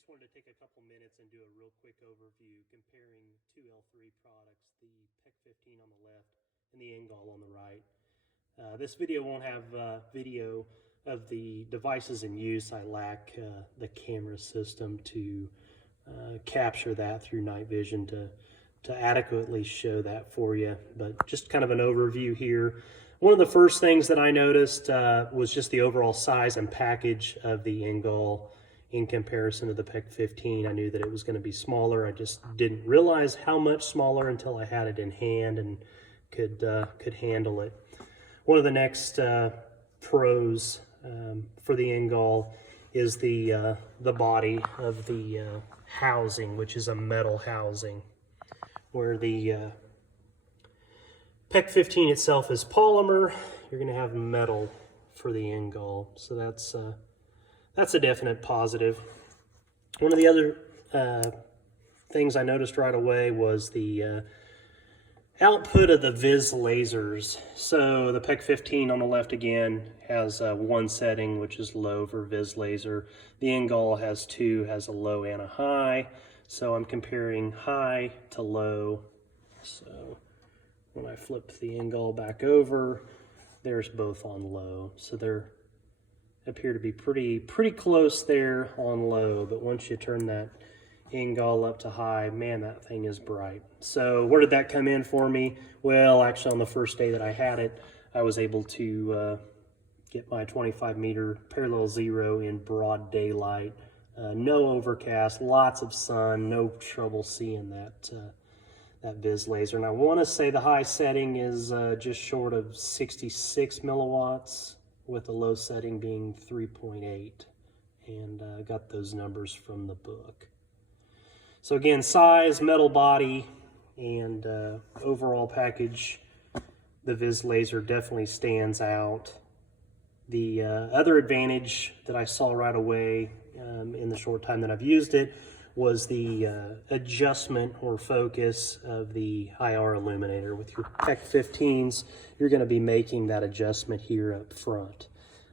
just wanted to take a couple minutes and do a real quick overview comparing two L3 products, the PEQ-15 on the left and the NGAL on the right. This video won't have video of the devices in use. I lack the camera system to capture that through night vision to adequately show that for you, but just kind of an overview here. One of the first things that I noticed was just the overall size and package of the NGAL in comparison to the PEQ-15. I knew that it was going to be smaller. I just didn't realize how much smaller until I had it in hand and could handle it. One of the next pros for the NGAL is the body of the housing, which is a metal housing, where the PEQ-15 itself is polymer. You're going to have metal for the NGAL, so that's a definite positive. One of the other things I noticed right away was the output of the Viz lasers. So the PEQ-15 on the left again has one setting, which is low for Viz laser. The NGAL has two, has a low and a high. So I'm comparing high to low. So when I flip the NGAL back over, there's both on low. So they're appear to be pretty close there on low, but once you turn that NGAL up to high, man, that thing is bright. So where did that come in for me? Well, actually on the first day that I had it, I was able to get my 25-meter parallel zero in broad daylight. No overcast, lots of sun, no trouble seeing that Viz laser. And I want to say the high setting is just short of 66 milliwatts, with the low setting being 3.8, and I got those numbers from the book. So again, size, metal body, and overall package, the Viz laser definitely stands out. The other advantage that I saw right away in the short time that I've used it was the adjustment or focus of the IR illuminator. With your PEQ-15s, you're going to be making that adjustment here up front.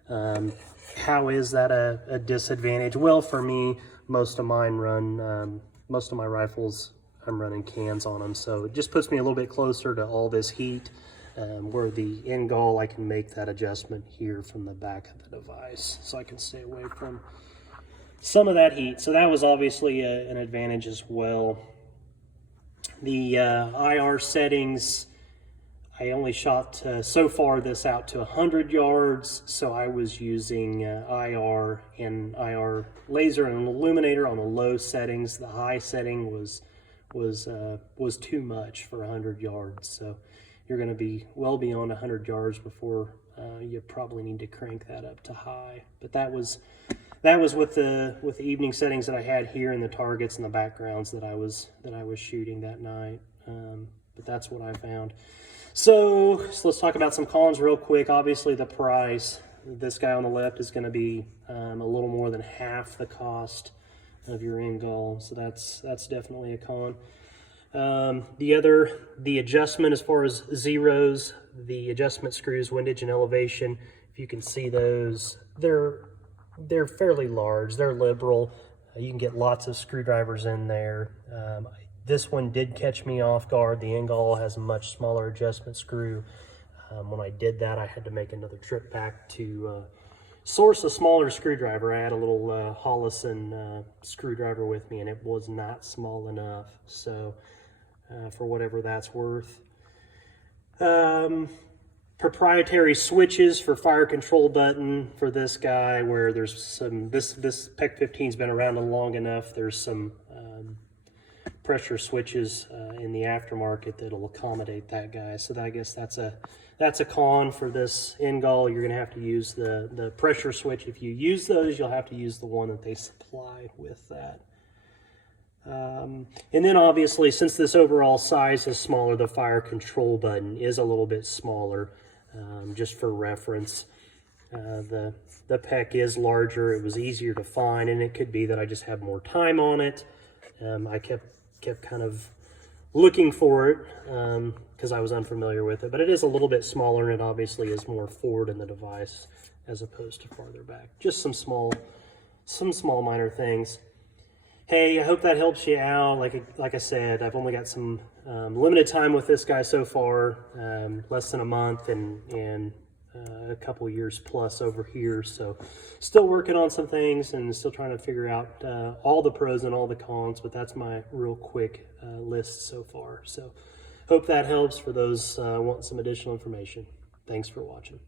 How is that a disadvantage? Well, for me, most of mine run, most of my rifles, I'm running cans on them, so it just puts me a little bit closer to all this heat, where the NGAL, I can make that adjustment here from the back of the device, so I can stay away from some of that heat. So that was obviously an advantage as well. The IR settings, I only shot so far this out to 100 yards, so I was using IR and IR laser and illuminator on the low settings. The high setting was too much for 100 yards, so you're going to be well beyond 100 yards before you probably need to crank that up to high. But that was with the evening settings that I had here in the targets and the backgrounds that I was shooting that night. But that's what I found. So let's talk about some cons real quick. Obviously the price. This guy on the left is going to be a little more than half the cost of your NGAL, so that's definitely a con. The adjustment as far as zeros, the adjustment screws, windage and elevation, if you can see those, they're fairly large. They're liberal. You can get lots of screwdrivers in there. This one did catch me off guard. The NGAL has a much smaller adjustment screw. When I did that, I had to make another trip back to source a smaller screwdriver. I had a little Hollison screwdriver with me, and it was not small enough. So for whatever that's worth. Proprietary switches for fire control button for this guy, where there's some, this PEQ-15's been around long enough. There's some pressure switches in the aftermarket that'll accommodate that guy. So I guess that's a con for this NGAL. You're going to have to use the pressure switch. If you use those, you'll have to use the one that they supply with that. And then obviously, since this overall size is smaller, the fire control button is a little bit smaller. Just for reference, the PEQ is larger. It was easier to find, and it could be that I just had more time on it. I kept kind of looking for it because I was unfamiliar with it, but it is a little bit smaller, and it obviously is more forward in the device as opposed to farther back. Just some small minor things. hey, I hope that helps you out. Like I said, I've only got some limited time with this guy so far, less than a month, and a couple years plus over here. So still working on some things and still trying to figure out all the pros and all the cons, but that's my real quick list so far. So hope that helps for those wanting some additional information. Thanks for watching.